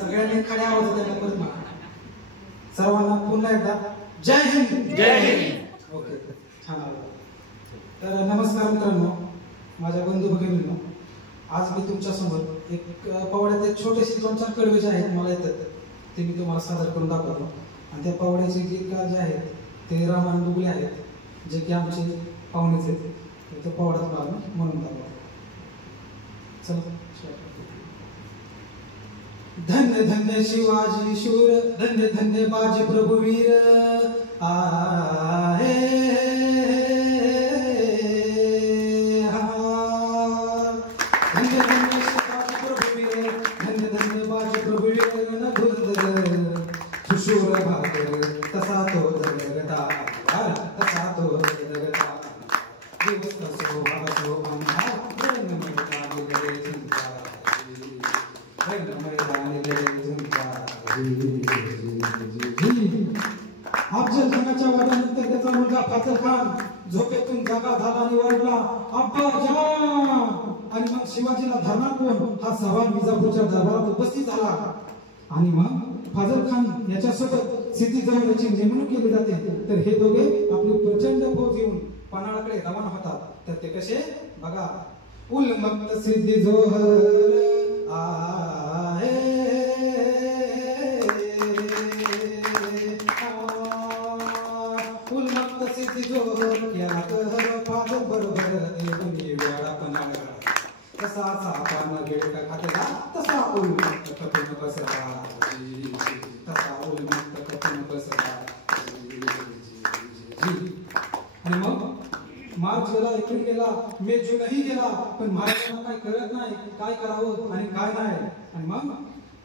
सगळ्यांनी खड्या आवाजात सर्वांना पुन्हा एकदा जय हिंद. जय हिंद. ओके, छान. तर नमस्कार मित्रांनो, माझ्या बंधू भगिनींनो, आज मी तुमच्या समोर एक पवड्यात छोटेसे 2-4 कडवे जे आहेत मला येतात ते मी तुम्हाला सादर करून दाखवतो. आणि त्या पवड्याचे गीतकार जे आहेत ते रामानंद दुबळे आहेत, जे की आमचे पाहुणेच आहेत. तो पवडा तुम्हाला म्हणून दाखवतो. चला. धन्य धन्य शिवाजी शूर, धन्य धन्य बाजी प्रभुवीर, आहे धन्य धन्य शिवाजी प्रभुवीर, धन्य धन्य बाजी प्रभुवीर, न धुंदर सुशूर भागर तसा तो दगडा, तसा तो दगडा, दिवस शोभा अंधा रंग मैदानी गरे झुंकारी, रंग मैदानी गरे झुंकारी. अफजल खानाच्या वडिलांनंतर त्याचा मुलगा फाजल खान झोपेतून जागा झाला आणि ओरडला, अब्बाजान. आणि मग शिवाजीला धरणार कोण हा सवाल विजापूरच्या दरबारात उपस्थित झाला. आणि मग फाजल खान याच्यासोबत सिद्धी-जोहरची नेमणूक केली जाते. तर हे दोघे आपली प्रचंड फौज घेऊन पन्हाळाकडे रवाना होतात. तर ते कसे बघा, उलमक्त सिद्धी-जोहर आहे, उलमक्त सिद्धी-जोहर क्या कहर फाजल बरोबर देवनी वेळा पन्हाळा, तसा सापान गेडका खातेला तसा उलमक्त कथन बसला, तसा उलमक्त कथन बसला. आणि मग मार्च गेला, एप्रिल गेला, मे जूनही गेला, पण महाराजांना काय कळत नाही काय करावं आणि काय नाही. आणि मग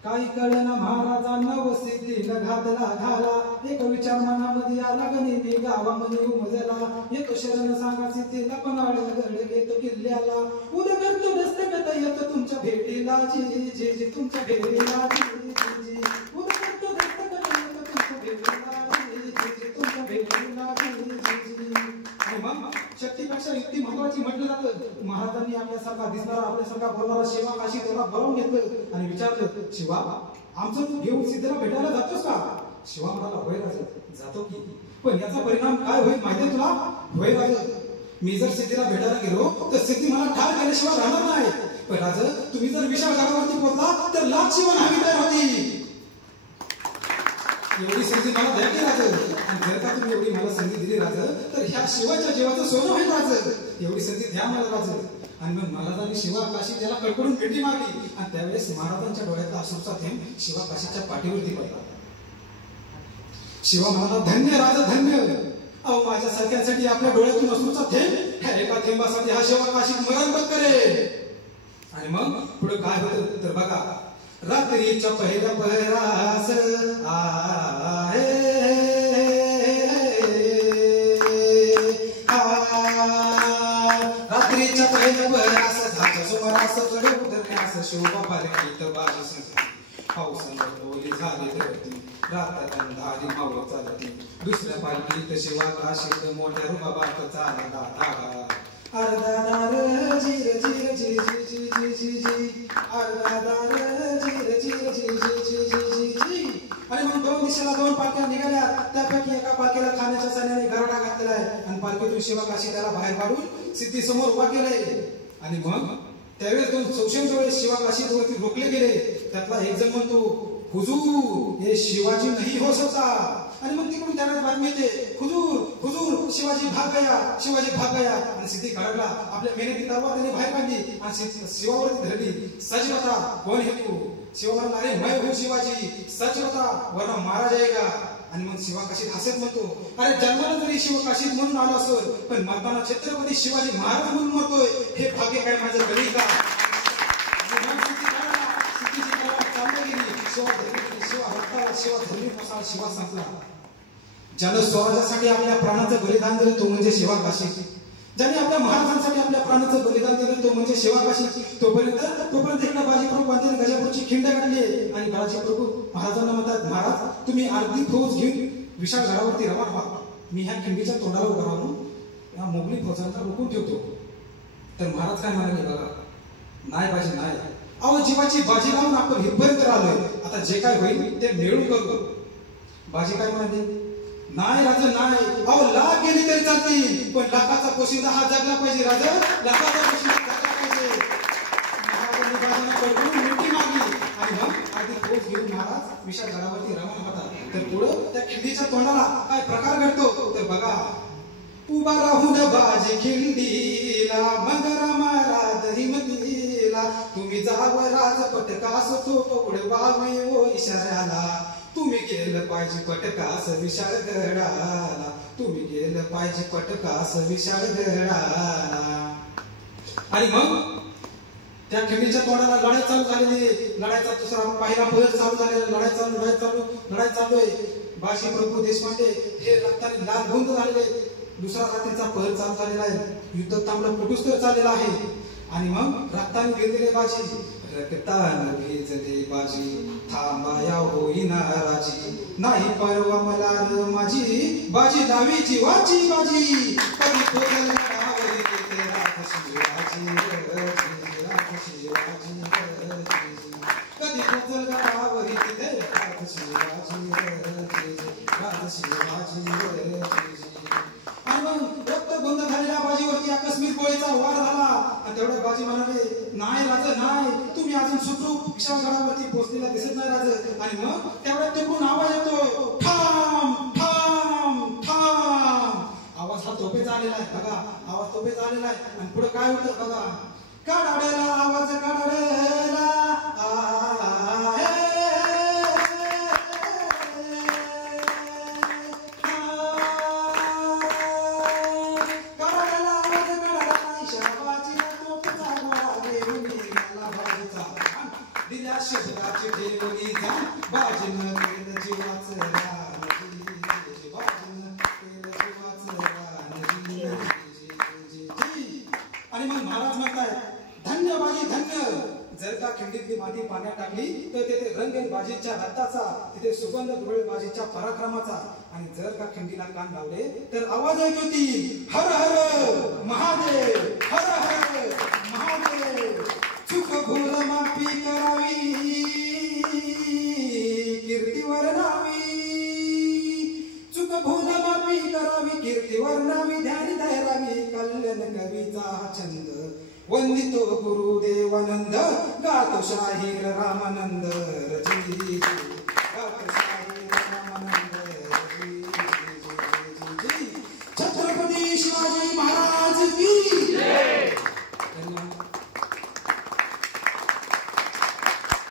काही कळेना महाराजांना व सिद्धीला घातला घाला. एक विचार मनामध्ये आला गणिती गावामध्ये उमजला, येतो शरण सांगा सिद्धीला पन्हाळ गड घेतो किल्ल्याला, उद्या करतो दस्तखत येतो तुमच्या भेटीला, जी जी जी तुमच्या भेटीला, जी जी जी उद्या करतो दस्तखत येतो तुमच्या भेटीला, जी जी जी तुमच्या भेटीला, जी जी जी. आणि मग शक्तीपेक्षा युक्ती महत्वाची म्हटलं जातं. महाराजांनी आपल्यासारखा दिसणारा, आपल्यासारखा बोलणारा शिवा काशी त्याला बोलावून घेतलं आणि विचारलं, शिवा आमचं तू घेऊन सिद्धीला भेटायला जातोस का? शिवा म्हणाला, होय राजा जातो की, पण याचा परिणाम काय होईल माहितीये तुला? होय राजा, मी जर सिद्धीला भेटायला गेलो तर सिद्धी मला ठार केल्याशिवाय राहणार नाही. पण राजा तुम्ही जर विशाळगडावरती पोहोचला तर लाख शिवण हवी तयार होती. एवढी संधी मला द्या की राजा, आणि जर का तुम्ही एवढी मला संधी दिली राजा तर ह्या शिवाच्या जीवाचं सोनं होईल राजा, एवढी संधी द्या मला राजा. आणि मग महाराजांनी शिवा काशी त्याला कडकडून भेटी मारली. आणि त्यावेळेस महाराजांच्या डोळ्यातला अश्रूचा थेंब शिवा काशीच्या पाठीवरती पडला. शिवा म्हणाला, धन्य राजा धन्य, अहो माझ्या सारख्यांसाठी आपल्या डोळ्यातून अश्रूचा थेंब, ह्या एका थेंबासाठी हा शिवा काशीत मरण पत्करेल. आणि मग पुढे काय होतं तर बघा, रात्रीच्या पहिल्या पहरास आहे, रात्रीच्या पहिल्या पहरास झाच्या सुमारास कडे उतरण्यास शोभा पालखीत बाजू संगती, पावसानं ओली झाली धरती, रात्र अंधारी मावळ चालती, दुसऱ्या पालखीत शिवा काशीत मोठ्या रुबाबात चालला धागा, अर्धादार झिर झिर झिर झिर झिर झिर झिर, अर्धादार झिर झिर झिर झिर झिर झिर. आणि मग दोन दिशेला 2 पालख्या निघाल्या. त्यापैकी एका पालखीला खाण्याच्या सण्याने गरडा घातलेला आहे आणि पालखीतून शिवा काशी त्याला बाहेर काढून सिद्धी समोर उभा केलाय. आणि मग त्यावेळेस 2 सौशेंद्र शिवा काशीवरती रोखले गेले. त्यातला एक जण म्हणतो, हुजूर हे शिवाजी नाही हो सकता. आणि मग तिकडून त्याला बातमी येते, हुजूर हुजूर शिवाजी भाग गया, शिवाजी भाग गया. आणि सिद्धी खडकला, आपल्या मेहनती तलवार त्याने बाहेर काढली आणि शिवावरती धरली. सच बता कोण है तू? शिवा म्हणाला, अरे मैं हूँ शिवाजी, सच बता वरना मारा जाएगा. आणि मग शिवा काशीत हसत म्हणतो, अरे जन्माला जरी शिव काशीत म्हणून आलो असेल, पण मरताना छत्रपती शिवाजी महाराज म्हणून मरतोय, हे भाग्य काय माझं गली का? शिवा संपला. ज्यानं स्वराज्यासाठी आपल्या प्राणाचं बलिदान दिलं तो म्हणजे शिवा काशी. ज्याने आपल्या महाराजांसाठी आपल्या प्राणाचं बलिदान दिलं तो म्हणजे शिवा काशी. तोपर्यंत एकदा बाजी प्रभू बांधले गजापूरची खिंड काढली आणि बाजी प्रभू महाराजांना म्हणतात, महाराज तुम्ही अर्धी फौज घेऊन विशाळगडावरती रवाना व्हा, मी ह्या खिंडीच्या तोंडाला उभा राहून या मोगली फौजांना रोखून ठेवतो. तर महाराज काय म्हणाले बघा, नाही बाजी नाही. अहो जीवाची बाजी लावून आपण हितपर्यंत राहिलोय, आता जे काय होईल ते मिळून करू. बाजी काय म्हणाले, नाही राजा नाही. अहो लाख गेली तरी चालतील, पण लाखाचा पोशिंदा हा जगला पाहिजे. राजा लाखाचा पोशिंदा जगला पाहिजे. महाराजांनी बाजीला पडून मिठी मागली आणि मग आधी पोच घेऊन महाराज विशाल गडावरती रवाना होता. तर पुढं त्या खिंडीच्या तोंडाला काय प्रकार घडतो तर बघा. उभा राहून बाजी खिंडीला मगर मारा हिमतीला, तुम्ही जावं राजपट कास तोप उडवावी ओ इशाऱ्याला, तुम्ही गेलं पाहिजे पटकास विशाळ गडाला, तुम्ही गेलं पाहिजे पटकास विशाळ गडाला. आणि मग त्या खिंडीच्या तोंडाला लढाई चालू झालेली. लढाईचा दुसरा पहिला पहर चालू झालेला. लढाई चालू आहे. बाजी प्रभू देशपांडे हे रक्ताने लाल गुंत झालेले. दुसरा रात्रीचा पहर चालू झालेला आहे. युद्ध तांबडं फुटूस तर चाललेला आहे. आणि मग रक्ताने भिजलेले बाजी, रक्तानं भिजले बाजी, थांबाया होईना राजी, नाही परवा मला माझी, बाजी दावी जीवाची बाजी, कधी पोचल गडावरी तिथे राख शिवाजी, राख शिवाजी, कधी पोचल गडावरी तिथे राख शिवाजी, राख शिवाजी. आणि मग रक्तगुंद झालेल्या बाजीवरती आकस्मिक गोळीचा वार झाला. आणि तेवढ्या बाजी म्हणाले, नाही राजा नाही, तुम्ही अजून सुखरूप विशाळगडावरती पोहोचलेला दिसत नाही राजा. आणि मग तेवढ्या तिकडून आवाज येतो, ठाम ठाम ठाम. आवाज हा तोफेचा आलेला आहे बघा, आवाज तोफेचा आलेला आहे. आणि पुढे काय होतं बघा, काढाडेला आवाज काढाडेला, शब्दाची ठेवली जा बाजीनं केलं जीवाचं रान, बाजीनं केलं जीवाचं रान. आणि मग महाराज म्हणताय, धन्य बाजी धन्य. जर का खिंडीतली माती पाण्यात टाकली तर तिथे रंगेल बाजीच्या रक्ताचा, तिथे सुगंध धुळे बाजीच्या पराक्रमाचा. आणि जर का खिंडीला कान लावले तर आवाज ऐकू येतील, हर हर महादेव, हर हर महादेव. चूक भूल माफी करावी, कीर्तीवर नावी, चूक भूल माफी करावी, कीर्तीवर नावी, ध्यान धरावी, कल्याण कवीचा छंद, वंदितो गुरुदेवानंद, गातो शाहीर रामानंद रची.